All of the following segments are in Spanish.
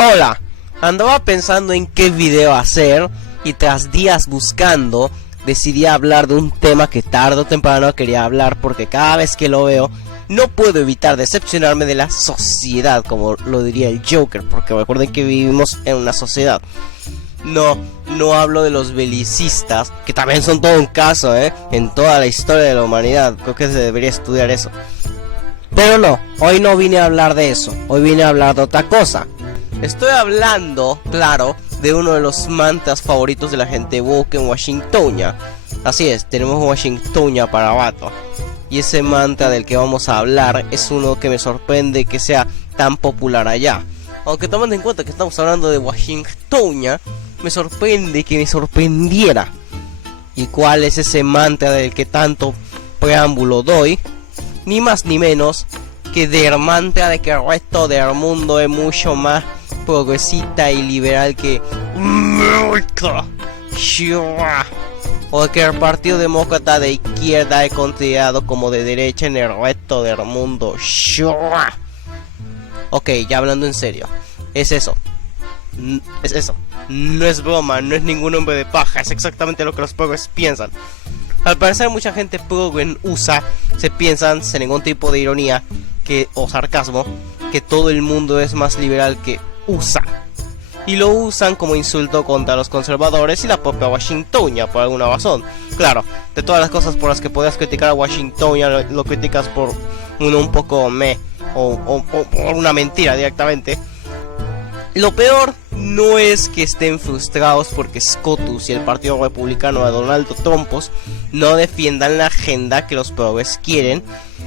Hola, andaba pensando en qué video hacer y tras días buscando decidí hablar de un tema que tarde o temprano quería hablar porque cada vez que lo veo no puedo evitar decepcionarme de la sociedad, como lo diría el Joker, porque recuerden que vivimos en una sociedad. No hablo de los belicistas, que también son todo un caso, en toda la historia de la humanidad. Creo que se debería estudiar eso. Pero no, hoy no vine a hablar de eso, hoy vine a hablar de otra cosa. Estoy hablando, claro, de uno de los mantras favoritos de la gente woke en Washingtonia. Así es, tenemos Washingtonia para rato. Y ese mantra del que vamos a hablar es uno que me sorprende que sea tan popular allá. Aunque tomando en cuenta que estamos hablando de Washingtonia, me sorprende que me sorprendiera. ¿Y cuál es ese mantra del que tanto preámbulo doy? Ni más ni menos que del mantra de que el resto del mundo es mucho más progresista y liberal que América. O que el Partido Demócrata de izquierda es considerado como de derecha en el resto del mundo. Ok, ya hablando en serio, es eso. Es eso. No es broma, no es ningún hombre de paja, es exactamente lo que los progres piensan. Al parecer mucha gente progre en USA se piensan, sin ningún tipo de ironía o sarcasmo, que todo el mundo es más liberal que USA. Y lo usan como insulto contra los conservadores y la propia Washingtonia por alguna razón. Claro, de todas las cosas por las que podías criticar a Washingtonia, lo criticas por un poco o por una mentira directamente. Lo peor no es que estén frustrados porque SCOTUS y el Partido Republicano de Donald Trump no defiendan la agenda que los progres quieren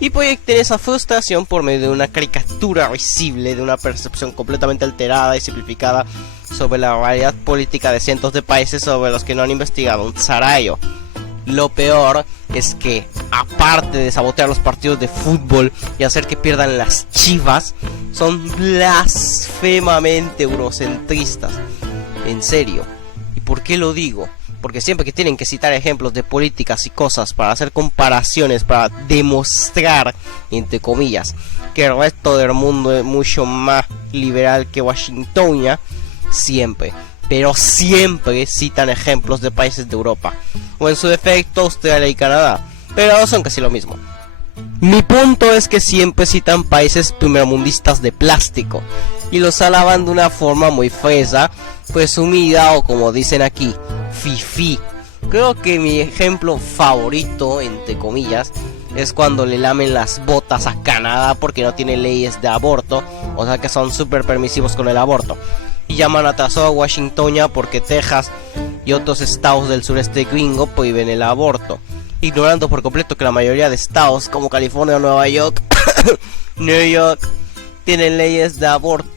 y proyecten esa frustración por medio de una caricatura visible de una percepción completamente alterada y simplificada sobre la realidad política de cientos de países sobre los que no han investigado un zarayo. Lo peor es que, aparte de sabotear los partidos de fútbol y hacer que pierdan las Chivas, son blasfemamente eurocentristas. En serio. ¿Y por qué lo digo? Porque siempre que tienen que citar ejemplos de políticas y cosas para hacer comparaciones, para demostrar, entre comillas, que el resto del mundo es mucho más liberal que Washingtonia, siempre, pero siempre citan ejemplos de países de Europa, o en su defecto Australia y Canadá, pero son casi lo mismo. Mi punto es que siempre citan países primermundistas de plástico, y los alaban de una forma muy fresa, presumida o como dicen aquí, fifí. Creo que mi ejemplo favorito, entre comillas, es cuando le lamen las botas a Canadá porque no tiene leyes de aborto, o sea que son súper permisivos con el aborto. Y llaman atrasado a Washingtonia porque Texas y otros estados del sureste gringo prohíben el aborto, ignorando por completo que la mayoría de estados como California o Nueva York, New York, tienen leyes de aborto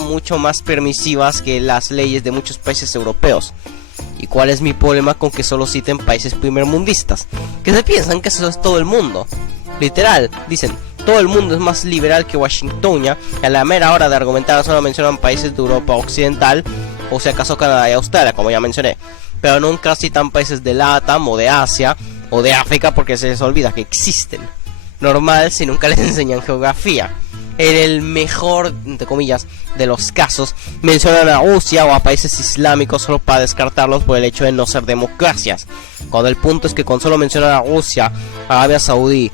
mucho más permisivas que las leyes de muchos países europeos. ¿Y cuál es mi problema con que solo citen países primermundistas? Que se piensan que eso es todo el mundo. Literal, dicen, todo el mundo es más liberal que Washingtonia, y a la mera hora de argumentar solo mencionan países de Europa Occidental, o si acaso Canadá y Australia, como ya mencioné. Pero nunca citan países de LATAM o de Asia o de África porque se les olvida que existen. Normal si nunca les enseñan geografía. En el mejor, entre comillas, de los casos, mencionan a Rusia o a países islámicos solo para descartarlos por el hecho de no ser democracias. Cuando el punto es que con solo mencionar a Rusia, Arabia Saudí,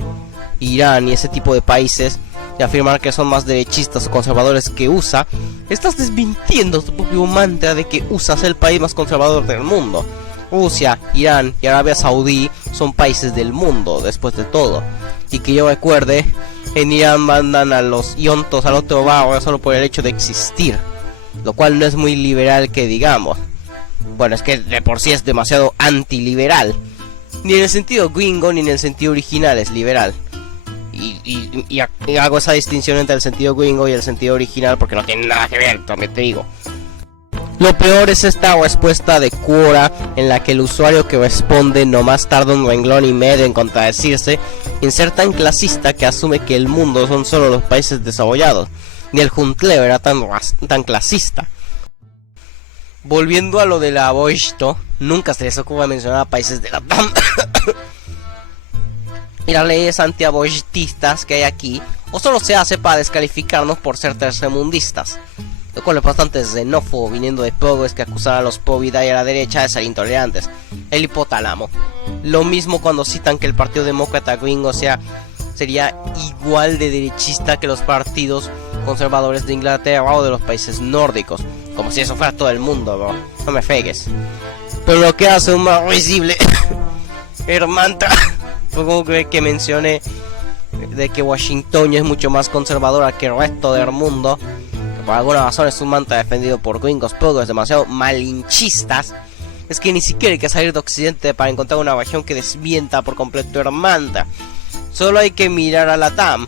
Irán y ese tipo de países, y afirmar que son más derechistas o conservadores que USA, estás desmintiendo tu propio mantra de que USA es el país más conservador del mundo. Rusia, Irán y Arabia Saudí son países del mundo, después de todo. Y que yo recuerde, en Irán mandan a los yontos al otro lado solo por el hecho de existir, lo cual no es muy liberal que digamos. Bueno, es que de por sí es demasiado antiliberal. Ni en el sentido gringo ni en el sentido original es liberal. Y hago esa distinción entre el sentido gringo y el sentido original porque no tiene nada que ver, también te digo. Lo peor es esta respuesta de Quora en la que el usuario que responde nomás tarda un renglón y medio en contradecirse, en ser tan clasista que asume que el mundo son solo los países desarrollados, y el Huntlev era tan clasista. Volviendo a lo del aborto, nunca se les ocurre mencionar a países de la TAM y las leyes antiabortistas que hay aquí, o solo se hace para descalificarnos por ser tercermundistas. lo cual es bastante xenófobo viniendo de progres que acusar a los pro vida y a la derecha de ser intolerantes. El hipotálamo. Lo mismo cuando citan que el Partido Demócrata Gringo sería igual de derechista que los partidos conservadores de Inglaterra o de los países nórdicos, como si eso fuera todo el mundo, bro. No me fregues. Pero lo que hace un más visible Hermanta fue que mencioné de que Washington es mucho más conservadora que el resto del mundo, que por alguna razón es un manta defendido por gringos progres demasiado malinchistas. Es que ni siquiera hay que salir de Occidente para encontrar una región que desmienta por completo Hermanta. Solo hay que mirar a la TAM,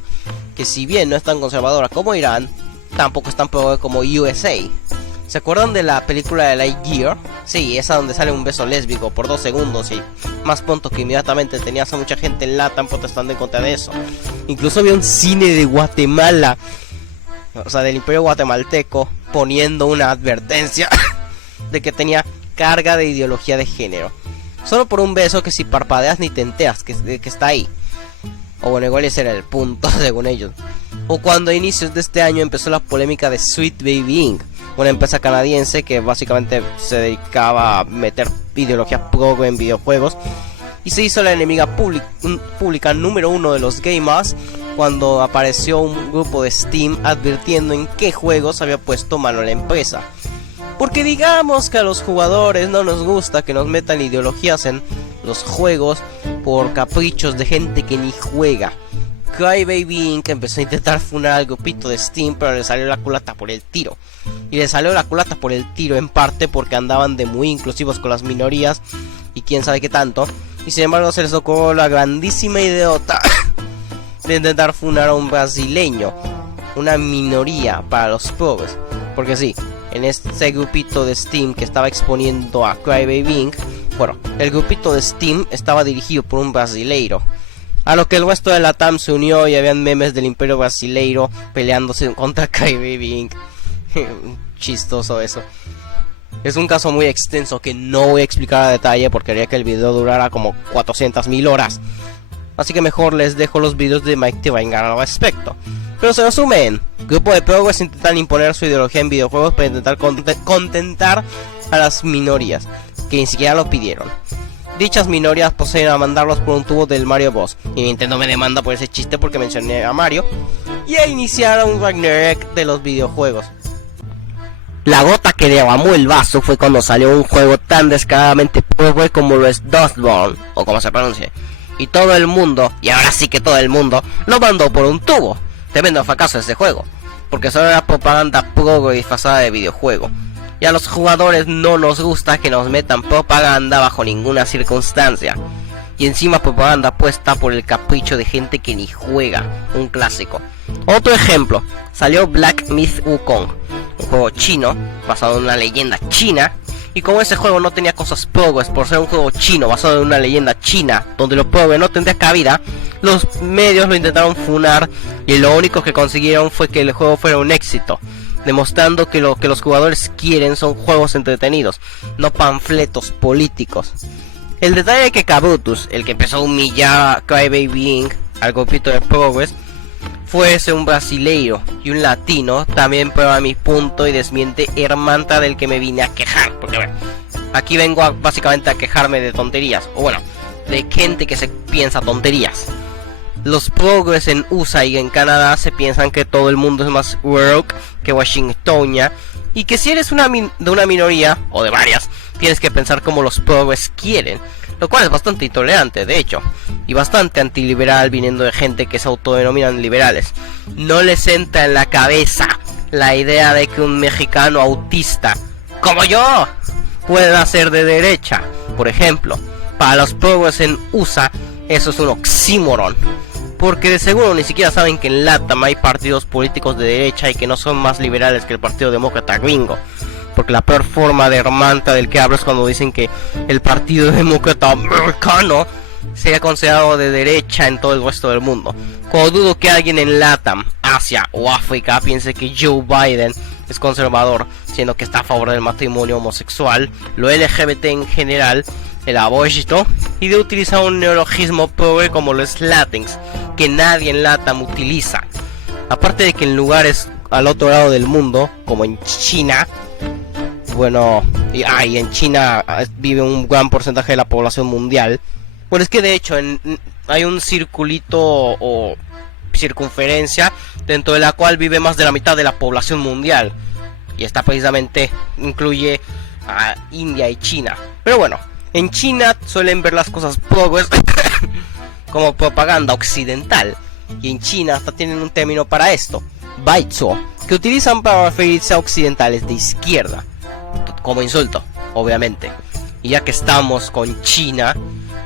que si bien no es tan conservadora como Irán, tampoco es tan progre como USA. ¿Se acuerdan de la película de Lightyear? Sí, esa donde sale un beso lésbico por 2 segundos y más pronto que inmediatamente tenías a mucha gente en LATAM protestando en contra de eso. Incluso había un cine de Guatemala, o sea, del Imperio Guatemalteco, poniendo una advertencia de que tenía carga de ideología de género. Solo por un beso que si parpadeas ni te enteras que está ahí. O bueno, igual ese era el punto, según ellos. O cuando a inicios de este año empezó la polémica de Sweet Baby Inc., una empresa canadiense que básicamente se dedicaba a meter ideología progre en videojuegos, y se hizo la enemiga pública número 1 de los gamers cuando apareció un grupo de Steam advirtiendo en qué juegos había puesto mano la empresa. Porque digamos que a los jugadores no nos gusta que nos metan ideologías en los juegos por caprichos de gente que ni juega. Crybaby Inc. empezó a intentar funar al grupito de Steam, pero le salió la culata por el tiro. Y le salió la culata por el tiro en parte porque andaban de muy inclusivos con las minorías y quién sabe qué tanto. Y sin embargo se les ocurrió la grandísima idiota de intentar funar a un brasileño, una minoría para los progres. Porque sí, en este grupito de Steam que estaba exponiendo a Crybaby Inc., bueno, el grupito de Steam estaba dirigido por un brasileiro. A lo que el resto de la TAM se unió y habían memes del Imperio Brasileiro peleándose contra Crybaby Inc. Chistoso eso. Es un caso muy extenso que no voy a explicar a detalle porque haría que el video durara como 400.000 horas. Así que mejor les dejo los videos de Mike Tivanger al respecto. Pero se resumen: grupo de progres intentan imponer su ideología en videojuegos para intentar contentar a las minorías, que ni siquiera lo pidieron. Dichas minorías proceden a mandarlos por un tubo del Mario Bros. Y Nintendo me demanda por ese chiste porque mencioné a Mario. Y a iniciar un Ragnarok de los videojuegos. La gota que derramó el vaso fue cuando salió un juego tan descaradamente progre como lo es Dustborn, o como se pronuncie. Y todo el mundo, y ahora sí que todo el mundo, lo mandó por un tubo. Tremendo fracaso ese juego, porque solo era propaganda progre disfrazada de videojuego. Y a los jugadores no nos gusta que nos metan propaganda bajo ninguna circunstancia. Y encima propaganda puesta por el capricho de gente que ni juega, un clásico. Otro ejemplo, salió Black Myth Wukong, un juego chino basado en una leyenda china. Y como ese juego no tenía cosas progres por ser un juego chino basado en una leyenda china donde lo progre no tendría cabida, los medios lo intentaron funar y lo único que consiguieron fue que el juego fuera un éxito, demostrando que lo que los jugadores quieren son juegos entretenidos, no panfletos políticos. El detalle es que Cabrutus, el que empezó a humillar a Crybaby Inc., al grupito de progres, fuese un brasileiro y un latino, también prueba mi punto y desmiente Hermanta del que me vine a quejar. Porque bueno, aquí vengo básicamente a quejarme de tonterías, o bueno, de gente que se piensa tonterías. Los progres en USA y en Canadá se piensan que todo el mundo es más woke que Washingtonia, y que si eres de una minoría, o de varias, tienes que pensar como los progres quieren, lo cual es bastante intolerante, de hecho, y bastante antiliberal viniendo de gente que se autodenominan liberales. No les entra en la cabeza la idea de que un mexicano autista, como yo, pueda ser de derecha. Por ejemplo, para los progres en USA, eso es un oxímoron. Porque de seguro ni siquiera saben que en LATAM hay partidos políticos de derecha y que no son más liberales que el Partido Demócrata Gringo. Porque la peor forma de hermanta del que hablo es cuando dicen que el Partido Demócrata Americano sea considerado de derecha en todo el resto del mundo. Cuando dudo que alguien en LATAM, Asia o África piense que Joe Biden es conservador, siendo que está a favor del matrimonio homosexual, lo LGBT en general, el aborto, y de utilizar un neologismo progre como los Latinx, que nadie en LATAM utiliza. Aparte de que en lugares al otro lado del mundo, como en China. Bueno, y en China vive un gran porcentaje de la población mundial. Bueno, es que de hecho hay un circulito o circunferencia dentro de la cual vive más de la mitad de la población mundial. Y esta precisamente incluye a India y China. Pero bueno, en China suelen ver las cosas progres como propaganda occidental. Y en China hasta tienen un término para esto, baizuo, que utilizan para referirse a occidentales de izquierda, como insulto, obviamente. Y ya que estamos con China,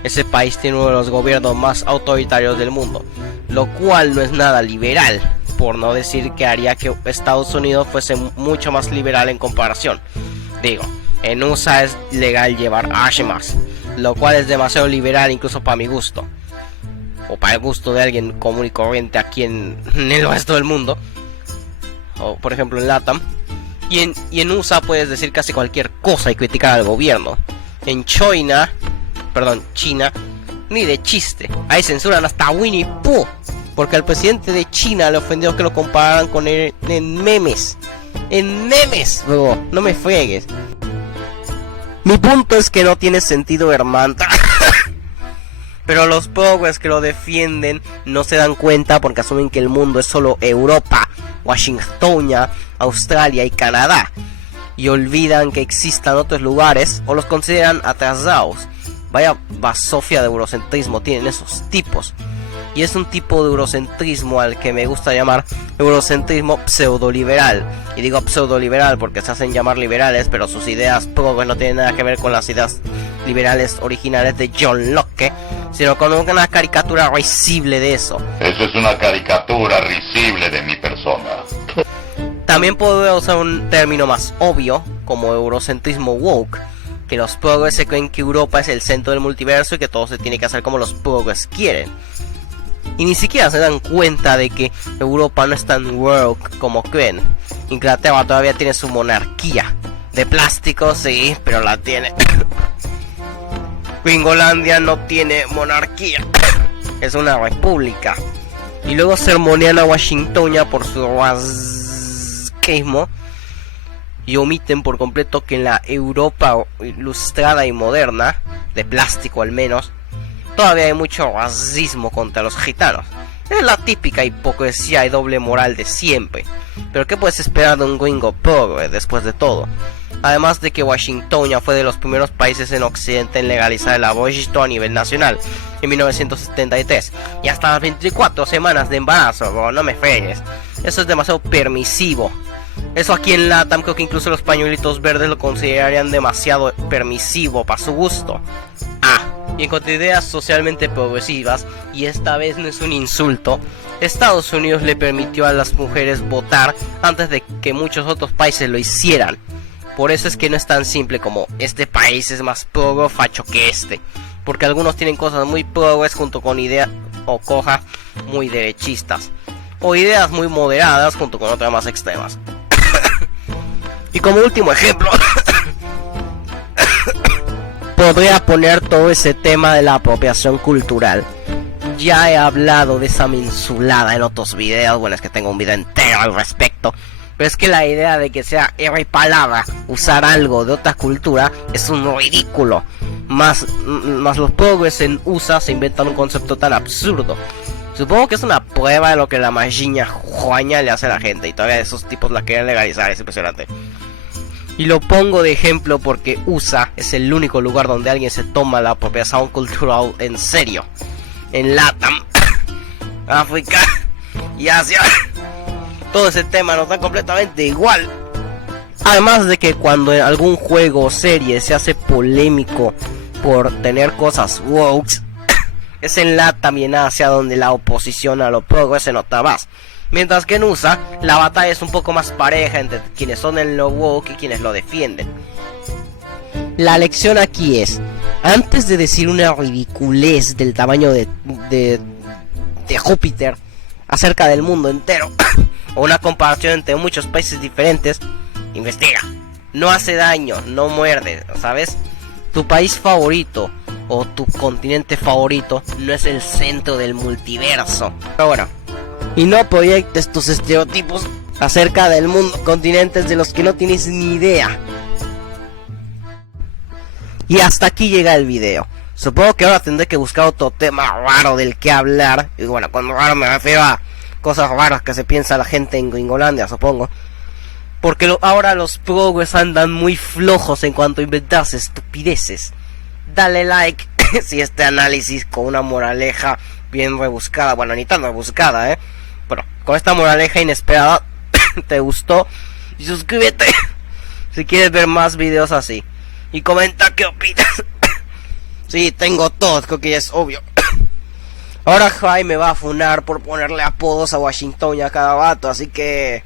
ese país tiene uno de los gobiernos más autoritarios del mundo, lo cual no es nada liberal, por no decir que haría que Estados Unidos fuese mucho más liberal en comparación. Digo, en USA es legal llevar armas, lo cual es demasiado liberal incluso para mi gusto, o para el gusto de alguien común y corriente aquí en el resto del mundo, o por ejemplo en LATAM. Y en USA puedes decir casi cualquier cosa y criticar al gobierno. En China, ni de chiste. Ahí censuran hasta Winnie Pooh, porque al presidente de China le ofendió que lo compararan con él en memes. En memes, bro, no me fregues. Mi punto es que no tiene sentido, hermano. Pero los progres que lo defienden no se dan cuenta porque asumen que el mundo es solo Europa, Washington, Australia y Canadá, y olvidan que existan otros lugares o los consideran atrasados. Vaya basofia de eurocentrismo tienen esos tipos. Y es un tipo de eurocentrismo al que me gusta llamar eurocentrismo pseudoliberal. Y digo pseudoliberal porque se hacen llamar liberales, pero sus ideas progres no tienen nada que ver con las ideas liberales originales de John Locke, sino con una caricatura risible de eso. Eso es una caricatura risible de mi persona. También puedo usar un término más obvio, como eurocentrismo woke, que los progres se creen que Europa es el centro del multiverso y que todo se tiene que hacer como los progres quieren. Y ni siquiera se dan cuenta de que Europa no es tan woke como creen. Inglaterra todavía tiene su monarquía. De plástico, sí, pero la tiene. Gringolandia no tiene monarquía. Es una república. Y luego sermonean a Washington por su racismo. Y omiten por completo que en la Europa ilustrada y moderna, de plástico al menos, todavía hay mucho racismo contra los gitanos. Es la típica hipocresía y doble moral de siempre. Pero ¿qué puedes esperar de un gringo progre después de todo? Además de que Washington ya fue de los primeros países en Occidente en legalizar el aborto a nivel nacional en 1973. Y hasta las 24 semanas de embarazo, bro, no me fregues. Eso es demasiado permisivo. Eso aquí en LATAM creo que incluso los pañuelitos verdes lo considerarían demasiado permisivo para su gusto. Y en cuanto a ideas socialmente progresivas, y esta vez no es un insulto, Estados Unidos le permitió a las mujeres votar antes de que muchos otros países lo hicieran. Por eso es que no es tan simple como este país es más progre facho que este, porque algunos tienen cosas muy progres junto con ideas o cosas muy derechistas, o ideas muy moderadas junto con otras más extremas. Y como último ejemplo, podría poner todo ese tema de la apropiación cultural. Ya he hablado de esa mensulada en otros videos, bueno, es que tengo un video entero al respecto. Pero es que la idea de que sea R palabra usar algo de otra cultura es un ridículo. Más los progres en USA se inventan un concepto tan absurdo. Supongo que es una prueba de lo que la magiña juaña le hace a la gente, y todavía esos tipos la quieren legalizar, es impresionante. Y lo pongo de ejemplo porque USA es el único lugar donde alguien se toma la apropiación cultural en serio. En LATAM, África y Asia, todo ese tema nos da completamente igual. Además de que cuando en algún juego o serie se hace polémico por tener cosas woke, es en LATAM y en Asia donde la oposición a lo progres se nota más. Mientras que en USA, la batalla es un poco más pareja entre quienes son en lo woke y quienes lo defienden. La lección aquí es, antes de decir una ridiculez del tamaño de Júpiter acerca del mundo entero, o una comparación entre muchos países diferentes, investiga. No hace daño, no muerde, ¿sabes? Tu país favorito o tu continente favorito no es el centro del multiverso. Pero bueno, y no proyectes tus estereotipos acerca del mundo, continentes de los que no tienes ni idea. Y hasta aquí llega el video. Supongo que ahora tendré que buscar otro tema raro del que hablar. Y bueno, cuando raro me refiero a cosas raras que se piensa la gente en Gringolandia, supongo. Porque ahora los progres andan muy flojos en cuanto a inventarse estupideces. Dale like si este análisis con una moraleja bien rebuscada, bueno, ni tan rebuscada, bueno, con esta moraleja inesperada te gustó. Y suscríbete si quieres ver más videos así. Y comenta qué opinas. Sí, tengo todo, creo que ya es obvio. Ahora Jaime me va a funar por ponerle apodos a Washington y a cada vato, así que...